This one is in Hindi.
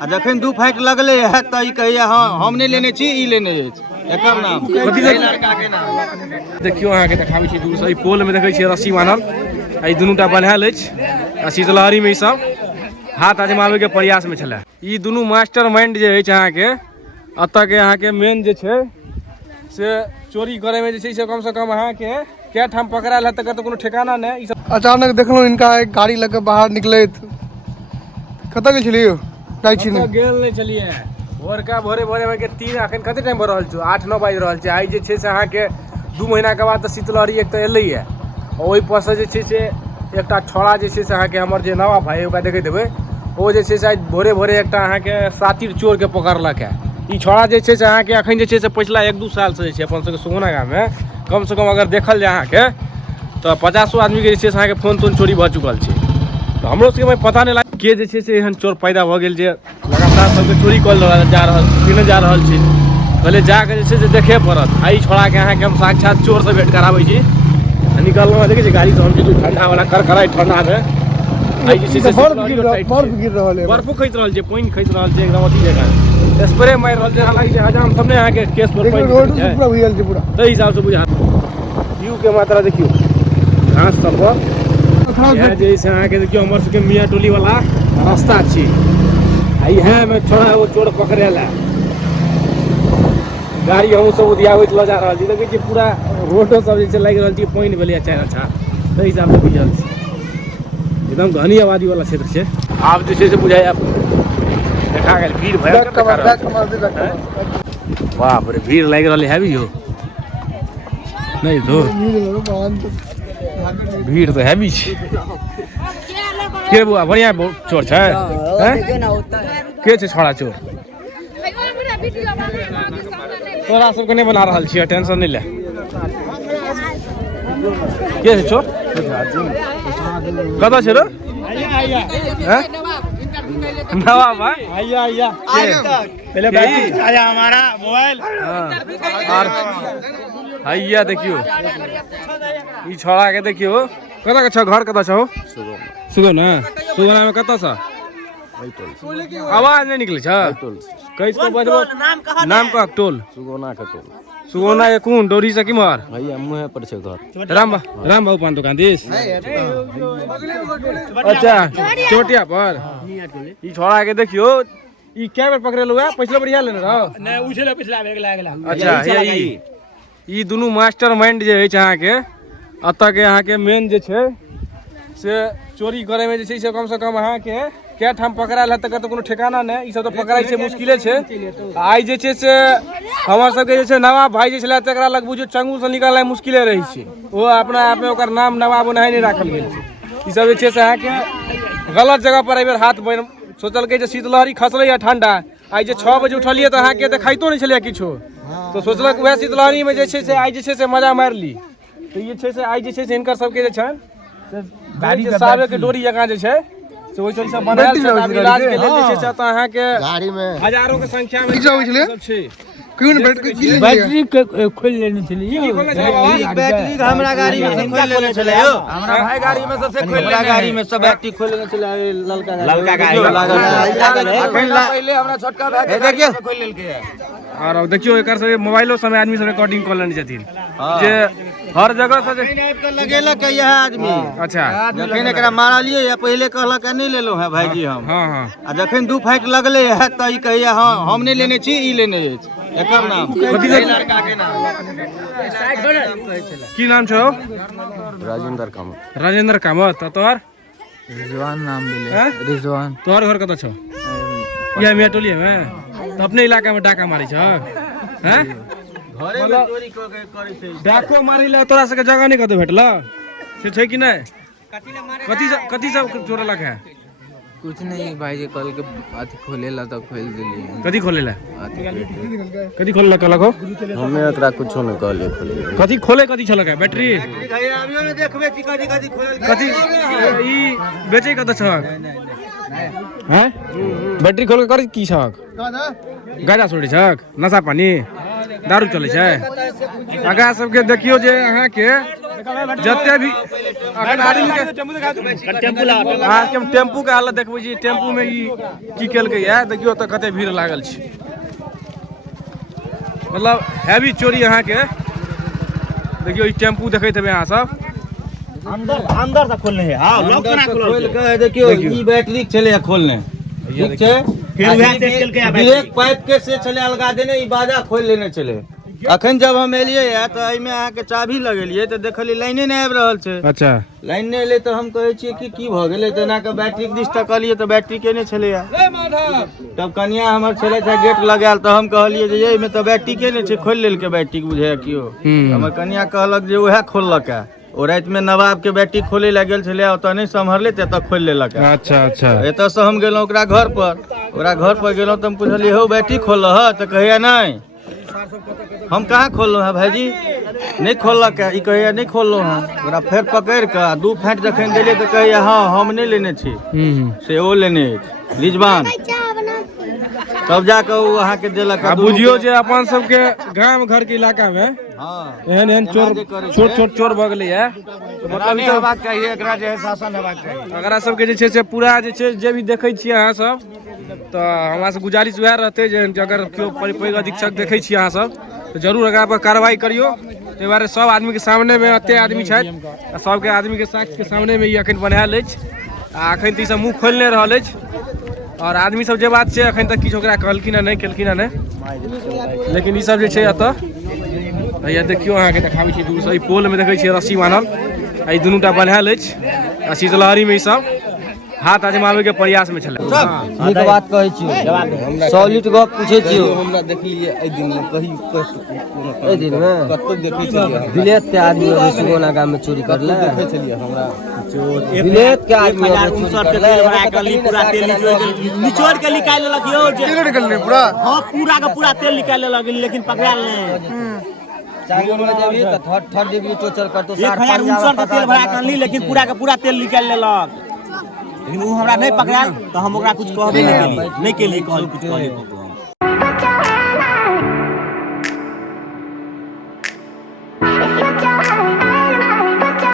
आ जखन दू फाइट लगले है त ई कहिया हां हम नहीं लेने छी ई लेने अछि एकर नाम कथि लड़का के नाम देखियो अहाँ के देखाबै छी दूर से ई पोल में देखै छी रस्सी बान्हल ई दुनूटा बन्हायल अछि आ शीतलहरी में ई सब हाथ आजमाबे के प्रयास में छले। ई दुनू मास्टर माइंड जे अछि अहाँ के अतः के अहाँ के मेन जे छै से चोरी करे में जे छै से कम से कम अहाँ के क्या ठाम पकड़ायल है तकर तो कोनो ठिकाना नहीं। अचानक देखलो इनका एक गाड़ी लेके बाहर निकले कत गेल छलिए गेल नहीं चलिए भोरका भोरे भोरे में के 3 अखन कते टाइम भ रहल छ 8-9 बाजि रहल छै। आई जे छै से अहाँ के 2 महीना के बाद शीतलहरी एक त एलै है और ओहि पर से जे छै से एकटा छोड़ा जे छै से अहाँ के हमर जे नवा भाई ओकरा देखै देबै ओ जे छै से भोरे भोरे एकटा अहाँ के सातिर चोर के पकड़लक है। ई छोड़ा जे छै से अहाँ के अखन जे छै से पिछला 1-2 साल से जे छै अपन सबके सोहना गाम में कम से कम अगर देखल जाए अहाँ के तो 50 आदमी के जे छै से अहाँ के फोन तोन चोरी भ चुकल छै। तो हमरो सबके में पता नहीं लाग के जे छै से एहन चोर पैदा भ गेल जे लगातार सबके चोरी कल जा रहल छै। पहले जाके जे छै से देखे पड़त। आई छोड़ा के अहाँ के हम साक्षात चोर से भेंट कराबै छी। निकललो देखे छी गाड़ी से हम छी ठंडा वाला करकराई ठंडा में आई जे छै से बर्फ गिर रहल है बर्फ खइत रहल छै पानी खइत रहल छै एकदम अथी जगह स्प्रे मार रहल छै। हालांकि हजाम सबने अहाँ के केस पर पानी रोड पूरा भइल छै पूरा तै हिसाब से बुझा व्यू के मात्रा देखियो घास सब पर जे से अहाँ के देखियो हमर सबके मियां टोली वाला रास्ता छी। आई है में छोड़ा वो चोर पकड़ेला गाड़ी हम सब उदियावैत ल जा रहल छी। देखै छी पूरा रोडो सब जे छै लागि रहल छै पानी भेलै चाहे अच्छा तै हिसाब से बुझल छै एकदम घनी आबादी वाला क्षेत्र छै। आब जे छै से बुझाय देखा गेल भीड़ भयंकर बाप रे भीड़ लागि रहल है भी हो नहीं तो भीड़ तो हैवी छै। के बुआ बढ़िया चोर छै के छै छोड़ा चोर तोरा सबके नहीं बना रहल छियै टेंशन नहीं ले के छै चोर कतऽ छै रे नवाब भाई आइया पहले बैठ आया हमारा मोबाइल और आइया देखियो ई छोड़ा के देखियो कतऽ छ घर कतऽ छ हो सुगौना सुगौना में कतऽ सा आवाज नहीं निकले छ कैसे बजबो नाम कह टोल सुगौना के टोल सुगौना के कोन डोरी से की मार भैया मुंह पर छै घर राम बाबू पान दुकान दिस अच्छा चोटिया पर ई छोड़ा के देखियो ई क्या बेर पकड़ेलु है पिछले बढ़िया लेने रहो नहीं उछले पिछला बेर लागला। अच्छा ई दुनू मास्टर माइंड जे अछि अहाँ के अतः के अहाँ के मेन जे छै से चोरी करे में जे छै से कम से कम अहाँ के क्या ठाम पकड़ायल है तकर तो कोनो ठिकाना नहीं। ई सब तो पकड़ाई छै मुश्किले छै। आई जे छै से हमर सबके जे छै नवाब भाई जे छले तकरा लग बुझियो चंगुल से निकालनाइ मुश्किले रहै छै। ओ अपना आप में ओकर नाम नवाब ओनाहि नहीं राखल गेल छै। ई सब जे छै से अहाँ के गलत जगह पर एबेर हाथ सोचलकै जे शीतलहरी खसलै है ठंडा आई जे 6 बजे उठलिए तो अहाँ के देखाइतो नहीं छलै किछो तो सोचलक वह शीतलहरी में जे छै से आई जे छै से मजा मार ली। तो ये छै से आई जे छै से इनकर सबके जे छै गाड़ी के साबे के डोरी जगह जे छै से ओइ सब बनायल छै इलाज के लेल जे छै से त अहाँ के गाड़ी में हजारों के संख्या में सब छै। क्यों बैटरी खोल लेने चलिए बैटरी हमरा गाड़ी में से खोल लेने चले हो हमरा भाई गाड़ी में से खोल लेने गाड़ी में सब बैटरी खोल लेने चले ललका गाड़ी पहले हमरा छोटका बैटरी देखिए खोल लेलके है। और अब देखियो एकर से मोबाइलो समय आदमी सब रिकॉर्डिंग कर लेने छथिन जे हर जगह से लगेलक है यह आदमी। अच्छा जखन एकरा मारलिए या पहले कहलक नहीं लेलो है भाईजी हम हां हां आ जखन दू फाइट लगले है त ई कहिया हां हम नहीं लेने छी ई लेने अछि एकर नाम कथि लड़का के नाम की नाम छौ राजेंद्र कामत तोहर रिजवान नाम मिले रिजवान तोहर घर कतऽ छौ या मियां टोली में तो अपने इलाका में डाका मारी छ हैं घरे में चोरी करै छै डाको मारी ले तोरा सबके जगह नहीं कतौ भेटला से छै कि नहीं कथि सब चोरलक है कुछ नहीं भाई जी कल के अथी खोलेला तो खोल दिली कथि खोलेला कथि खोलला कहलक हो हमें एकरा कुछो नहीं कहले कथि खोले कथि छलक है बैटरी अभियो ने देखबे छी कथि खोल कथि ई बेचे कतऽ छक हैं बैटरी खोल के करी की छक गाजा छोड़ी छक नशा पानी दारू चले छै आगा सबके देखियो जे अहाँ के जते भी अखन आदमी के टेम्पू के हालत देखबै जी, टेम्पू में ई की केलकै है देखियो त कते भीड़ लागल छै, मतलब हैवी चोरी यहाँ के। देखियो ई टेम्पू देखैत हेबै अहाँ सब, अंदर से खोलने है। हां लॉक करा खोल के देखियो ई बैटरी चले खोलने, ठीक छै। फिर वहां से चल के ब्रेक पाइप के से चले अलगा देने, ई बाजा खोल लेने चले। अखन जब हम एलियै है त एमे अहाँ के चाबी लगेलियै त देखलियै लाइने नै आबि रहल छै। अच्छा लाइन नै एले त हम कहै छियै कि की भ गेलै, तना के बैटरी के दिस तकलियै त बैटरी के नै छलै है। तब कनिया हमर छलै था गेट लगायल त हम कहलियै जे एमे त बैटरी के नै छै, खोल लेलकै बैटरी के बुझाय कियो। हमर कनिया कहलक जे उहे खोललक है। ओ रात में नवाब के बैटरी खोले ला गेल छलै, ओत नै संभरले त एत खोल लेलक। अच्छा अच्छा एत से हम गेलौं ओकरा घर पर, गेलौं त हम पुछलियै हो बैटरी खोलल ह त कहैया नै, हम कहाँ खोललौं है भाईजी, नहीं खोललक है। ई कहैया नहीं खोललौं है। ओकरा फेर पकड़ के दू फाँट जखन देलियै त कहैया हाँ हम नहीं लेने छी, से ओ लेने अछि रिजवान। तब जाके उ अहाँ के देलक। आ बुझियो जे अपन सबके गांव घर के इलाका में एहन एहन छोट छोट चोर भ गेलै है, मतलब ई हेबाक चाहिए, एकरा जे शासन हेबाक चाहिए। एकरा सबके जे छै से पूरा जे छै जे भी देखै छियै अहाँ सब, तो हमरा से गुजारिश वएह रहते जे अगर केओ पैघ अधीक्षक देखै छियै अहाँ सब तो जरूर एकरा पर कार्रवाई करियो। ताहि दुआरे सब आदमी के सामने में एते आदमी छथि, सबके आदमी के साथ के सामने में ई अखन बनायल अछि, आ अखन तऽ ई सब मुँह खोलि नहि रहल अछि। और आदमी सब जे बात छै अखन तक किछु ओकरा कहलखिन है, नहीं केलखिन है, नहीं। लेकिन ई सब जे छै एतऽ हैया देखियो अहाँके देखाबै छी दूर से, ई पोल में देखै छियै रस्सी बान्हल, ई दुनूटा बनायल अछि। आ शीतलहरी में ई सब हाथ आजमाबे के प्रयास में छलै। ठीक बात कहै छी, सॉलिड गप पूछै छी। हमरा देखलिए ए दिन में कहीं ए दिन में कत्तो देखै छलिए, विलेत के आदमी सुगोना गांव में चोरी करले, देखै छलिए हमरा विलेत के आदमी 1059 के तेल भरा के ली, पूरा तेल निचोड़ के निकाल लेलक यो, किलो निकलने पूरा। हां पूरा का पूरा तेल निकाल लेलक, लेकिन पकड़ाल नहीं। चागो में देबी त थर्ड डिग्री टोचर करतो। 1059 के तेल भरा के ली, लेकिन पूरा का पूरा तेल निकाल लेलक। लेकिन वो हमरा नहीं पकड़ाल तो हम ओकरा कुछ कहबे नहीं केलिए, कहल कुछ कहलिए।